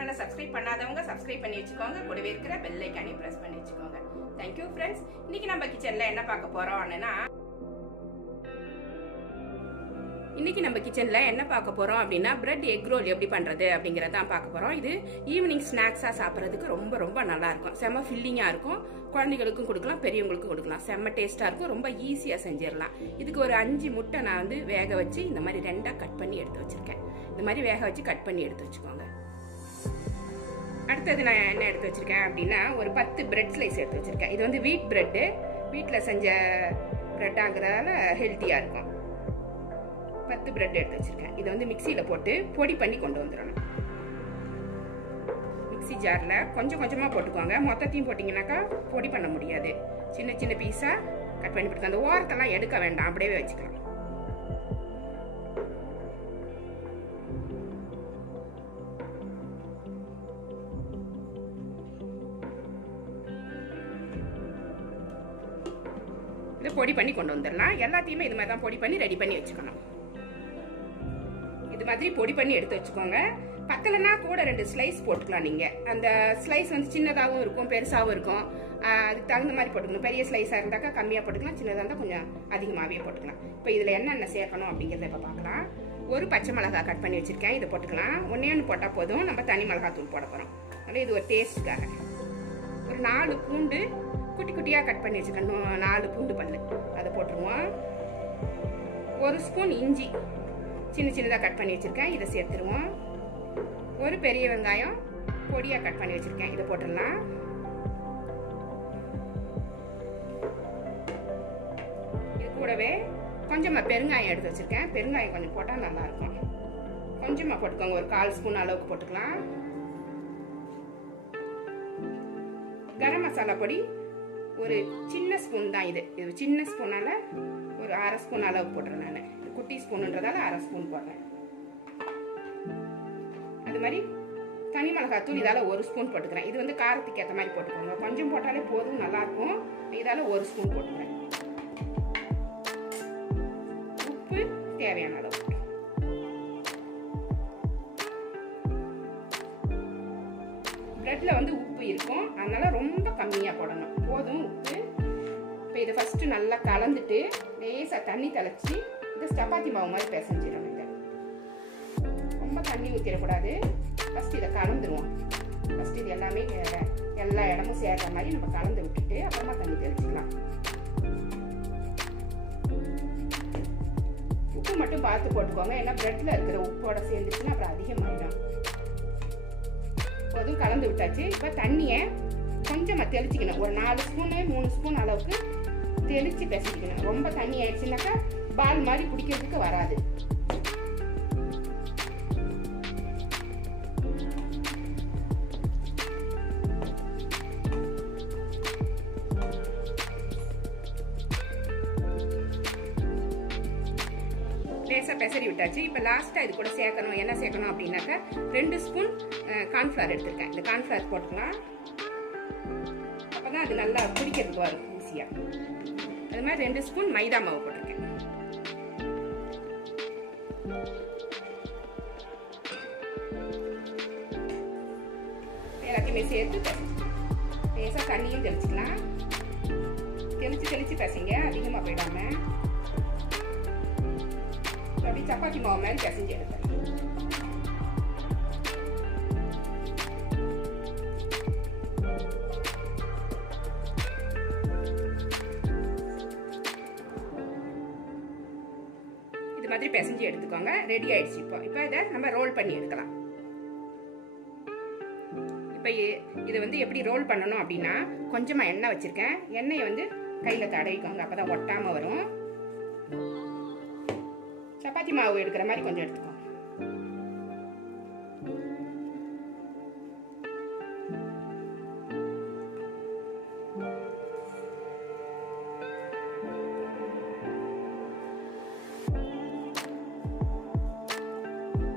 சேனலை சப்ஸ்கிரைப் பண்ணாதவங்க சப்ஸ்கிரைப் பண்ணி வச்சுக்கோங்க. கூடவே இருக்கிற பெல் ஐகானையும் பிரஸ் பண்ணி வச்சுக்கோங்க. Thank you friends. இன்னைக்கு நம்ம கிச்சன்ல என்ன பார்க்க போறோம்னா அப்படின்னா பிரெட் எக் ரோல் எப்படி பண்றது அப்படிங்கறத பார்க்க போறோம். இது ஈவினிங் ஸ்நாக்ஸா சாப்பிட்றதுக்கு ரொம்ப ரொம்ப நல்லா இருக்கும். செம்ம ஃபில்லிங்கா இருக்கும். குழந்தைகளுக்கும் கொடுக்கலாம், பெரியவங்களுக்கும் கொடுக்கலாம். செம்ம டேஸ்டா இருக்கும். ரொம்ப ஈஸியா செஞ்சிடலாம். இதுக்கு ஒரு 5 முட்டை நான் வேக வச்சு இந்த மாதிரி 2ஆ கட் பண்ணி எடுத்து வச்சிருக்கேன். இந்த மாதிரி வேக வச்சு கட் பண்ணி எடுத்து வச்சுக்கோங்க. அடுத்தது நான் என்ன எடுத்து வச்சிருக்கேன் அப்படின்னா ஒரு 10 பிரெட் ஸ்லைஸ் எடுத்து வச்சிருக்கேன். இது வீட் பிரெட், வீட்டில் செஞ்ச பிரெட் ஆகுறதால ஹெல்த்தியா இருக்கும். 10 பிரெட் எடுத்து வச்சிருக்கேன். இதை மிக்சியில போட்டு பொடி பண்ணி கொண்டு வந்துடணும். மிக்சி ஜார்ல கொஞ்சம் கொஞ்சமா போட்டுக்கோங்க. மொத்தத்தையும் போட்டீங்கன்னாக்கா பொடி பண்ண முடியாது. சின்ன சின்ன பீஸா கட் பண்ணி போட்டுக்கோங்க. அந்த ஓரத்தெல்லாம் எடுக்க வேண்டாம், அப்படியே வச்சுக்கலாம். இதை பொடி பண்ணி கொண்டு வந்துடலாம். எல்லாத்தையுமே இது மாதிரி தான் பொடி பண்ணி ரெடி பண்ணி வச்சுக்கணும். இது மாதிரி பொடி பண்ணி எடுத்து வச்சுக்கோங்க. பத்தலைன்னா கூட 2 ஸ்லைஸ் போட்டுக்கலாம். நீங்க அந்த ஸ்லைஸ் சின்னதாகவும் இருக்கும், பெருசாகவும் இருக்கும். அதுக்கு தகுந்த மாதிரி போட்டுக்கணும். பெரிய ஸ்லைஸா இருந்தாக்கா கம்மியா போட்டுக்கலாம், சின்னதாக இருந்தால் கொஞ்சம் அதிகமாகவே போட்டுக்கலாம். இப்போ இதுல என்னென்ன சேர்க்கணும் அப்படிங்கிறத இப்போ பார்க்கலாம். ஒரு பச்சை மிளகாய் கட் பண்ணி வச்சிருக்கேன். இதை போட்டுக்கலாம். ஒன்று போட்டால் போதும். நம்ம தனி மிளகாய் தூள் போட போறோம். அதனால இது ஒரு டேஸ்ட்டுக்காக. ஒரு 4 பூண்டு குட்டி குட்டியாக கட் பண்ணி வச்சுக்கணும். 4 பூண்டு பல்லு அதை போட்டுருவோம். 1 ஸ்பூன் இஞ்சி சின்ன சின்னதாக கட் பண்ணி வச்சிருக்கேன். இதை சேர்த்துருவோம். ஒரு பெரிய வெங்காயம் பொடியாக கட் பண்ணி வச்சிருக்கேன். இதை போட்டுடலாம். இது கூடவே கொஞ்சமாக பெருங்காயம் எடுத்து வச்சிருக்கேன். பெருங்காயம் கொஞ்சம் போட்டால் நல்லா இருக்கும். கொஞ்சமாக போட்டுக்கோங்க. ஒரு 1/4 ஸ்பூன் அளவுக்கு போட்டுக்கலாம். கரம் மசாலா பொடி ஒரு சின்ன ஸ்பூன் தான். இது சின்ன ஸ்பூனால ஒரு 1/2 ஸ்பூன் அளவுக்கு போட்டுறேன். நான் குட்டி ஸ்பூன்ன்றதால 1/2 ஸ்பூன் போடுறேன். அது மாதிரி தனி மிளகாய் தூள் இதால 1 ஸ்பூன் போட்டுக்கிறேன். இது காரத்துக்கு ஏற்ற மாதிரி போட்டுக்கோங்க. கொஞ்சம் போட்டாலே போதும், நல்லா இருக்கும். இதால 1 ஸ்பூன் போட்டுக்கிறேன். உப்பு தேவையான அளவு. பிரெட்ல உப்பு இருக்கும், அதனால ரொம்ப கம்மியா போடணும். போதும் உப்பு. இப்போ இதை ஃபர்ஸ்ட் நல்லா கலந்துட்டு லேசா தண்ணி தெளிச்சு இது சப்பாத்தி மாவு மாதிரி பிசைஞ்சிடணும். இதை ரொம்ப தண்ணி ஊற்றிடக்கூடாது. ஃபர்ஸ்ட் இதை கலந்துருவோம். ஃபர்ஸ்ட் இது எல்லாமே எல்லா இடமும் சேர்ற மாதிரி நம்ம கலந்து விட்டுட்டு அப்புறமா தண்ணி தெளிச்சுக்கலாம். உப்பு மட்டும் பார்த்து போட்டுக்கோங்க. ஏன்னா பிரெட்ல இருக்கிற உப்போட சேர்ந்துச்சுன்னா அப்புறம் அதிகமாயிடும். போதும், கலந்து விட்டாச்சு. இப்போ தண்ணியை கொஞ்சமா தெளிச்சுக்கணும். ஒரு 4 ஸ்பூன் 3 ஸ்பூன் அளவுக்கு தெளிச்சு பிசைக்கணும். ரொம்ப தண்ணி ஆயிடுச்சுனாக்கா பால் மாதிரி குடிக்கிறதுக்கு வராது. லேசா பெசரி விட்டாச்சு. இப்போ லாஸ்டா இது கூட சேர்க்கணும். என்ன சேர்க்கணும் அப்படின்னாக்கா 2 ஸ்பூன் கார்ன்ஃபிளவர் எடுத்திருக்கேன். இந்த கார்ன்ஃபிளவர் போட்டுக்கலாம். அப்பதான் அது நல்லா குடிக்கிறதுக்கு வரும் ஈஸியா. அது மாதிரி 2 ஸ்பூன் மைதா மாவு போட்டிருக்கேன். எல்லாத்தையுமே சேர்த்து லேசா தண்ணியும் தெளிச்சுக்கலாம். தெளிச்சு பசைங்க, அதிகமா போயிடாம. அப்படி சப்பாத்தி மாவு மாதிரி பிசைஞ்சு எடுப்பேன். இது மாதிரி பிசைஞ்சு எடுத்துக்கோங்க. ரெடி ஆயிடுச்சு. இப்போ இதை நம்ம ரோல் பண்ணி எடுக்கலாம். இப்போ இதை எப்படி ரோல் பண்ணணும் அப்படின்னா கொஞ்சமா எண்ணெய் வச்சிருக்கேன். எண்ணெயை கையில தடவிக்கோங்க. அப்பதான் ஒட்டாம வரும். சப்பாத்தி மாவு எடுக்கிற மாதிரி கொஞ்சம் எடுத்துக்கோங்க.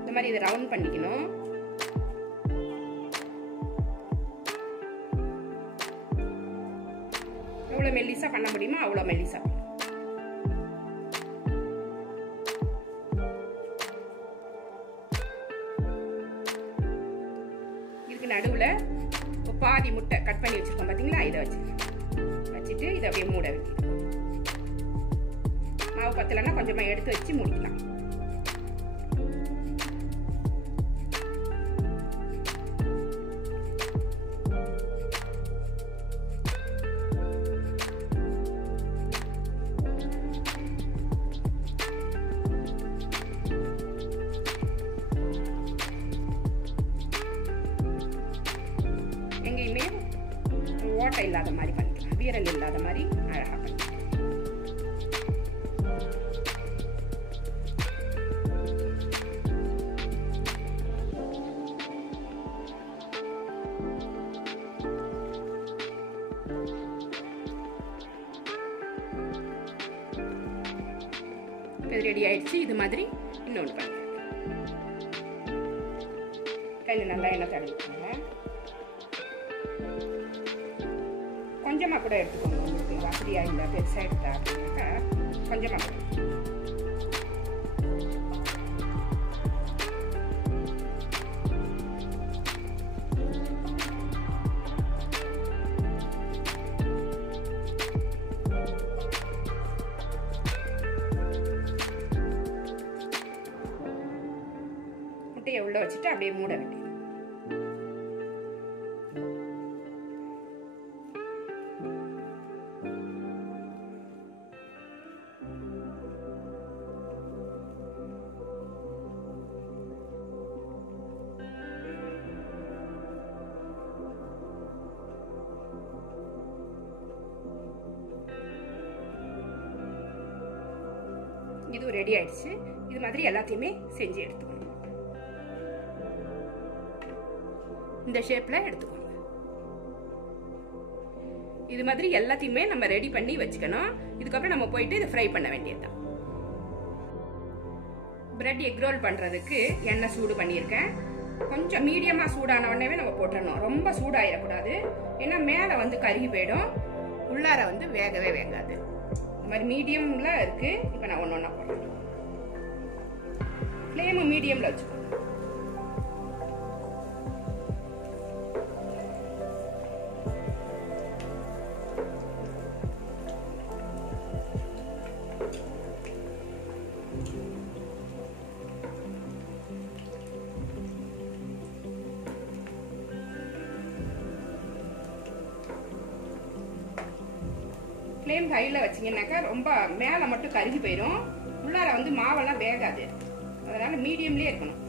இந்த மாதிரி இதை ரவுண்ட் பண்ணிக்கணும். எவ்வளவு மெல்லிசா பண்ண முடியுமோ அவ்வளவு மெல்லிசா. பண்ணி வச்சிருக்கோம் பாத்தீங்களா, இதை வச்சுட்டு இதை அப்படியே மூட வைக்கணும். மாவு பத்தலைன்னா கொஞ்சமா எடுத்து வச்சு மூடிக்கலாம். எங்கேயுமே ஓட்டை இல்லாத மாதிரி பண்ணிக்கலாம், வீரல் இல்லாத மாதிரி அழகா பண்ணிக்கலாம். இது ரெடி ஆயிடுச்சு. இது மாதிரி இன்னொன்று பண்ணுங்க. கையில் நல்லா எண்ணெய் தடவிக்கோங்க. கொஞ்சமாக கூட எடுத்துக்கோங்க. உங்களுக்கு வசதியா இல்லை பெருசாக எடுத்தா அப்படின்னாக்கா கொஞ்சமாக கூட. முட்டையை உள்ள வச்சுட்டு அப்படியே மூட வேண்டியது. இது ரெடி ஆயிடுச்சு. இது மாதிரி எல்லாத்தையுமே செஞ்சு எடுத்துக்கணும். இந்த ஷேப்ல எடுத்துக்கோங்க. இது மாதிரி எல்லாத்தையுமே நம்ம ரெடி பண்ணி வச்சுக்கணும். இதுக்கப்புறம் நம்ம போயிட்டு இதை ஃப்ரை பண்ண வேண்டியதுதான். பிரெட் எக் ரோல் பண்றதுக்கு எண்ணெய் சூடு பண்ணியிருக்கேன். கொஞ்சம் மீடியமா சூடான உடனே நம்ம போட்டுடணும். ரொம்ப சூடாயிடக்கூடாது, ஏன்னா மேல வந்து கருகி போயிடும், உள்ளார வந்து வேகவே வேகாது. இந்த மாதிரி மீடியம்ல இருக்கு. இப்போ நான் ஒன்று ஒன்றா போடுறேன். ஃப்ளேமு மீடியம்ல வச்சுக்கோங்க. ஃப்ளேம் ஹையில் வச்சிங்கன்னாக்கா ரொம்ப மேலே மட்டும் கருகி போயிடும், உள்ளார வந்து மாவெல்லாம் வேகாது. அதனால மீடியம்லேயே இருக்கணும்.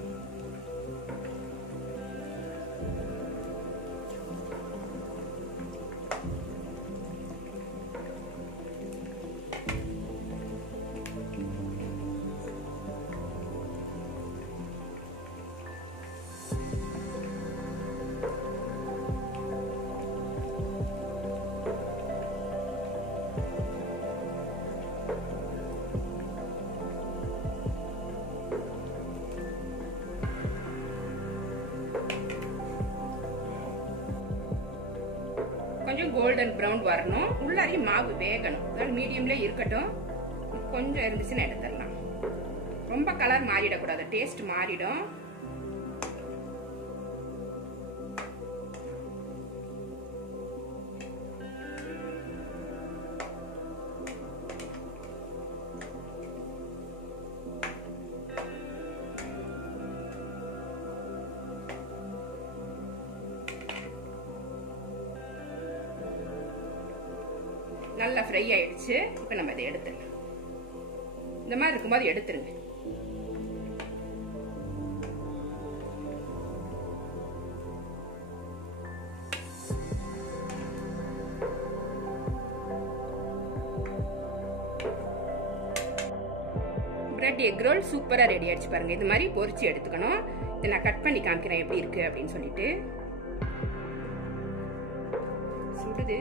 கொஞ்சம் கோல்டன் ப்ரௌன் வரணும், உள்ளாரையும் மாவு வேகணும். அதனால மீடியம்ல இருக்கட்டும். கொஞ்சம் இருந்துச்சுன்னா எடுத்துடலாம். ரொம்ப கலர் மாறிடக்கூடாது, டேஸ்ட் மாறிடும். நல்லா ஃப்ரை ஆயிடுச்சு. இப்போ நம்ம இதை எடுத்துடலாம். இந்த மாதிரி இருக்கும்போது எடுத்துருங்க. பிரெட் எக் ரோல் சூப்பரா ரெடி ஆயிடுச்சு பாருங்க. இது மாதிரி பொரிச்சு எடுத்துக்கணும். இதை நான் கட் பண்ணி காமிக்கிறேன் எப்படி இருக்கு அப்படின்னு சொல்லிட்டு. சுடுது.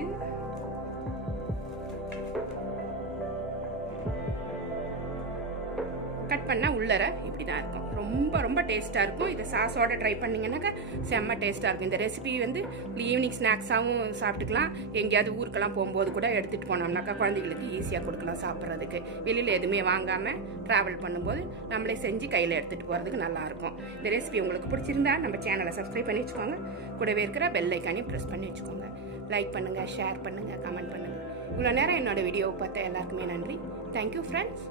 கட் பண்ணால் உள்ளர இப்படி தான் இருக்கும். ரொம்ப ரொம்ப டேஸ்ட்டாக இருக்கும். இதை சாஸோட ட்ரை பண்ணிங்கன்னாக்கா செம்ம டேஸ்ட்டாக இருக்கும். இந்த ரெசிபி வந்து ஈவினிங் ஸ்நாக்ஸாகவும் சாப்பிட்டுக்கலாம். எங்கேயாவது ஊருக்கெல்லாம் போகும்போது கூட எடுத்துகிட்டு போனோம்னாக்கா குழந்தைகளுக்கு ஈஸியாக கொடுக்கலாம் சாப்பிட்றதுக்கு. வெளியில் எதுவுமே வாங்காமல் ட்ராவல் பண்ணும்போது நம்மளே செஞ்சு கையில் எடுத்துகிட்டு போகிறதுக்கு நல்லாயிருக்கும். இந்த ரெசிபி உங்களுக்கு பிடிச்சிருந்தா நம்ம சேனலை சப்ஸ்கிரைப் பண்ணி வச்சுக்கோங்க. கூடவே இருக்கிற பெல் ஐக்கானையும் ப்ரெஸ் பண்ணி வச்சுக்கோங்க. லைக் பண்ணுங்கள், ஷேர் பண்ணுங்கள், கமெண்ட் பண்ணுங்கள். இவ்வளோ நேரம் என்னோட வீடியோவை பார்த்த எல்லாருக்குமே நன்றி. Thank you friends.